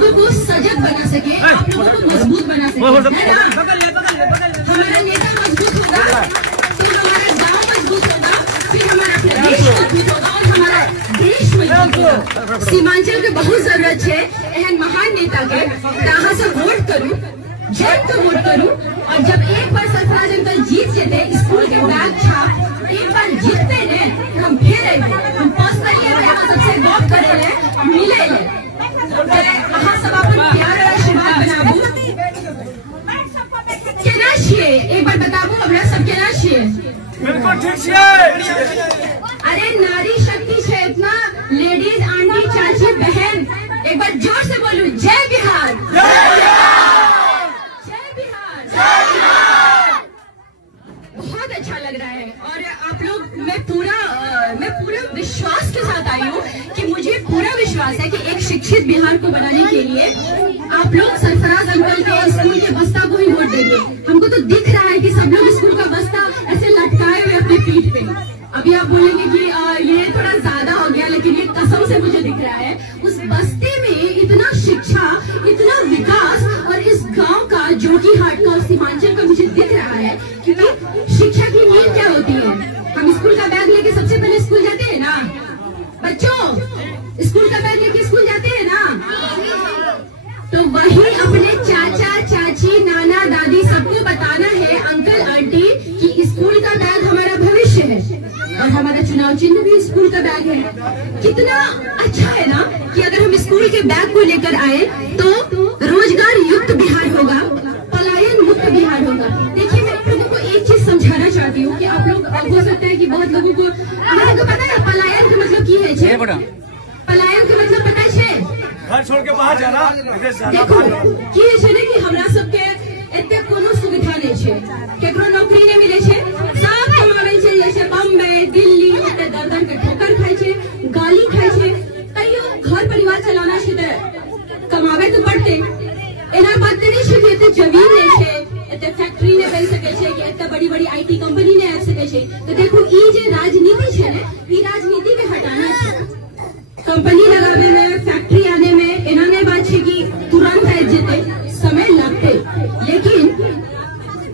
लोगों को सजग बना सके, आप लोगों को मजबूत बना सके, है ना? हमारा नेता मजबूत होगा तो हमारा गांव मजबूत होगा, फिर हमारा प्रदेश मजबूत होगा और हमारा देश मजबूत होगा। सीमांचल के बहुत जरूरत है एहन महान नेता के, कहाँ से वोट करूँ, जब तो वोट करूँ। और जब एक बार सरफराज अंकल जीत जेते, स्कूल के बैग छाप एक बार जीतते ने, हम फिर हम पर्सनली सबसे बात करे मिले अहाँ सब अपन प्यार और आशीर्वाद बनाबू। केना छिए एक बार बताबू हमरा सब, केना छिए? बिल्कुल ठीक छिए। अरे नारी शक्ति है इतना, लेडीज आंटी चाची बहन, एक बार जोर से बोलू, जय बिहार, जय बिहार, जय बिहार। बहुत अच्छा लग रहा है और आप लोग, मैं पूरा विश्वास के साथ आई हूँ कि मुझे पूरा विश्वास है कि एक शिक्षित बिहार को बनाने के लिए आप लोग सरफराज अंकल के स्कूल के बस्ता को ही वोट देंगे। हमको तो दिख रहा है कि सब लोग स्कूल का बस्ता ऐसे लटकाए हुए अपनी पीठ पे। अभी आप बोलेंगे कि ये थोड़ा ज्यादा हो गया, लेकिन ये कसम से मुझे दिख रहा है उस बस्ते में इतना शिक्षा, इतना विकास और इस गांव का जोगी हाट का और सीमांचल का मुझे दिख रहा है। क्योंकि शिक्षा की नींव क्या होती है? हम स्कूल का बैग लेके सबसे पहले स्कूल जाते हैं ना बच्चों, स्कूल का बैग लेके स्कूल जाते हैं ना, तो वही अपने चाचा चाची नाना दादी सबको बताना है, अंकल आंटी, कि स्कूल का बैग हमारा भविष्य है और हमारा चुनाव चिन्ह भी स्कूल का बैग है। कितना अच्छा है ना कि अगर हम स्कूल के बैग को लेकर आए तो रोजगार युक्त बिहार होगा, पलायन मुक्त बिहार होगा। देखिए मैं आप लोगों को एक चीज समझाना चाहती हूँ कि आप लोग, हो सकता है कि बहुत लोगों को पता है पलायन का मतलब की है, पलायन का मतलब पता है, घर छोड़ के बाहर जाना। देखो की है ना कि हमरा सबके एते कोनो सुविधा नहीं है, केकरो नौकरी नहीं मिले है, सब कमावे छै, जैसे बम्बई दिल्ली एते दर्दन के ठोकर खाई छै, गाली खाई छै, तैयो घर परिवार चलाना छै त कमावे तो पड़ते। एना बात नहीं छै कि एते जमीन नहीं है, एते फैक्ट्री नहीं बन सके छै, कि एते बड़ी बड़ी IT कंपनी नहीं आ सके छै। तो देखो ई जे राजनीति छै ने, ई राजनीति के हटाना छै। कंपनी लगावे में, फैक्ट्री आने में एना नहीं बात है कि तुरंत आ जेते, समय लगते, लेकिन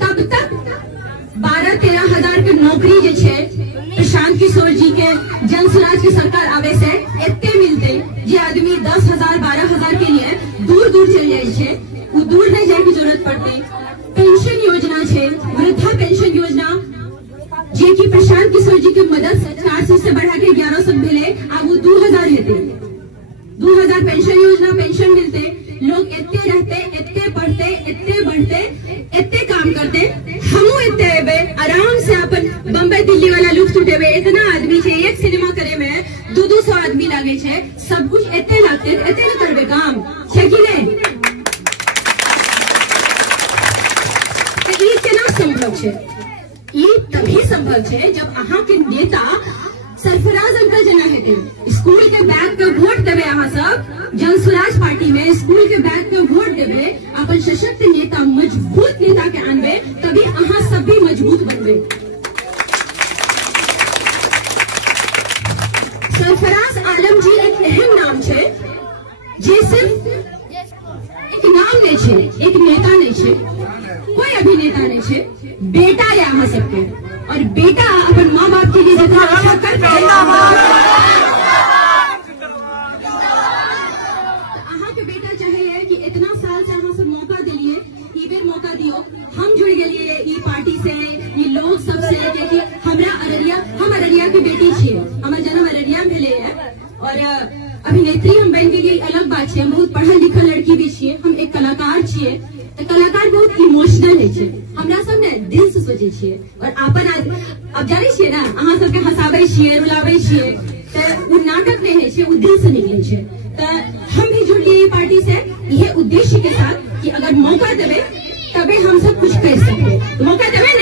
तब तक 12-13 हजार के नौकरी जे छे प्रशांत किशोर जी के जन स्वराज की सरकार आवे से एते मिलते, जे आदमी 10,000 12,000 के लिए दूर दूर चल जाए छे, वो दूर नहीं जाए की जरूरत पड़ती। पेंशन योजना छे, वृद्धा पेंशन योजना, जे की प्रशांत किशोर जी के मदद से 400 से बढ़ा के 1100 मिले, अब वो 2000 लेते, 2000 पेंशन योजना, पेंशन मिलते, लोग इतने रहते, इतने पढ़ते, इतने बढ़ते, इतने काम करते, हमू इतने एबे आराम से अपन बम्बई दिल्ली वाला लुफ्त उठेबे। इतना आदमी छे, एक सिनेमा करे में 200 आदमी लागे छे, सब कुछ इतने लागते, इतने न करबे काम छे कि नहीं? ई केना संभव छे? ये तभी संभव है जब अहाँ के नेता सरफराज अंकल जना हेते, स्कूल के बैग पे वोट देवे, अहाँ सब जन स्वराज पार्टी में स्कूल के बैग पे वोट देवे, अपन सशक्त नेता, मजबूत नेता के आनबे, तभी अहाँ सब भी मजबूत बनबे। सरफराज आलम जी एक अहम नाम है, जे सिर्फ एक नाम नहीं है, एक नेता नहीं है, कोई अभिनेता नहीं है, बेटा है अहाँ सबके, और बेटा अपन माँ बाप के लिए जितना अच्छा करते हैं, अहाँ के बेटा चाहे कि इतना साल से अहाँ सब मौका दिलिए, ई बेर मौका दियो, हम जुड़ गए ई पार्टी से, ये लोग सबसे, क्योंकि हमरा अररिया, हम अररिया की बेटी छिए, हमार जन्म अररिया में भेले है, और अभिनेत्री हम बन गेलिए अलग बात है, हम बहुत पढ़ल लिखल लड़की भी छिए, हम एक कलाकार छिए, तो कलाकार बहुत इमोशनल है, हमरा सब ने दिल से सोचे छिए, और अपन अब जाने छिए ना, अहाँ सबके हंसावे छिए, रुलावे छिए, तो वो नाटक नहीं है, वो दिल से निकले छे। तो हम भी जुड़ लिए पार्टी से यह उद्देश्य के साथ कि अगर मौका देवे तबे हम सब कुछ कर सकते, मौका देवे